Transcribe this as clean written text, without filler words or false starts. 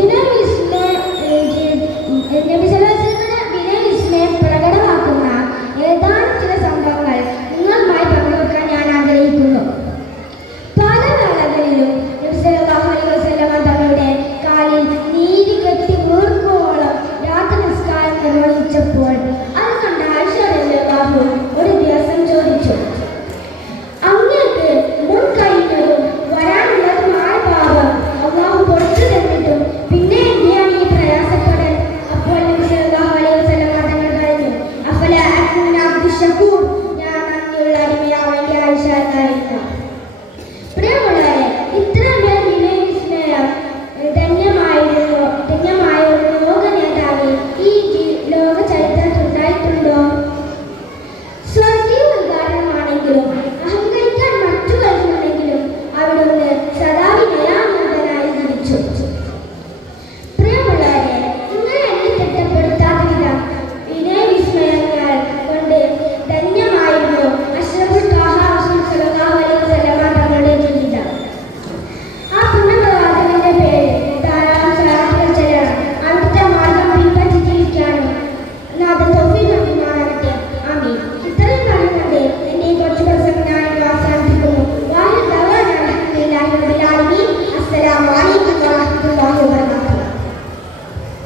വിനയവിസ്മയം പ്രകടമാക്കുന്ന ഏതാനും ചില സംഭവങ്ങൾ നിങ്ങളുമായി പങ്കുവെക്കാൻ ഞാൻ ആഗ്രഹിക്കുന്നു. പല വേളകളിലും നബി സല്ലല്ലാഹു അലൈഹി വസല്ലമ തങ്ങളുടെ കാലിൽ നീര് കെട്ടി വീർക്കുവോളം രാത്രി നിസ്കാരം നിർവഹിച്ചപ്പോൾ അത് കണ്ട ആയിഷ റളിയല്ലാഹു ഒരു ദിവസം ചോദിച്ചു, അങ്ങേക്ക് മുൻ കഴിഞ്ഞതും വരാനുള്ളതുമായ പാപം അല്ലാഹു പുറത്തു തന്നിട്ടും പിന്നെ എന്തിനാണ് ഈ പ്രയാസപ്പെടൽ? അപ്പോൾ നബി സല്ലല്ലാഹു അലൈഹി വസല്ലമ തങ്ങൾ പറഞ്ഞു, അഫലാ അകൂന അബ്ദു ശകൂർ, ഞാൻ നന്ദിയുള്ള അടിമയാവേണ്ട ആയിഷ എന്നായിരുന്നു. പ്രിയമുള്ളവരെ, ഇത്രമേൽ വിനയവിസ്മയം ധന്യമായ ഒരു ലോക നേതാവ് ഈ ലോക ചരിത്രത്തിലുണ്ടായിട്ടുണ്ടോ? സ്വർഗീയ ഉദ്ഘാടനമാണെങ്കിലും അഹങ്കരിക്കാൻ മറ്റു കഴിവുണ്ടെങ്കിലും അവിടുന്ന് സദാ വിനയാനന്ദനായി ജീവിച്ചു. പ്രിയമുള്ളവരെ, ഇങ്ങനെ എന്നെ തിട്ടപ്പെടുത്താത്ത വിധം വിനയവിസ്മയങ്ങൾ കൊണ്ട് ധന്യമായിരുന്നു അഷ്റഫുൽ ത്വാഹ റസൂൽ സല്ലല്ലാഹു അലൈഹി വസല്ലമ തങ്ങളുടെ ജീവിതം. ആ പുണ്യപ്രവാചകന്റെ പേര് ധാരാളം സ്വലാത്തുകൾ ചൊല്ലണം. അവിടുത്തെ മാർഗം പിൻപറ്റി ജീവിക്കാനും നാഥൻ തൗഫീഖ് നൽകുമാറാകട്ടെ. ആമീൻ. ഇത്രയും പറഞ്ഞുകൊണ്ട് എന്റെ ഈ കുറച്ച് പ്രസംഗം ഞാൻ അവസാനിപ്പിക്കുന്നു. അസ്സലാമു അലൈക്കും.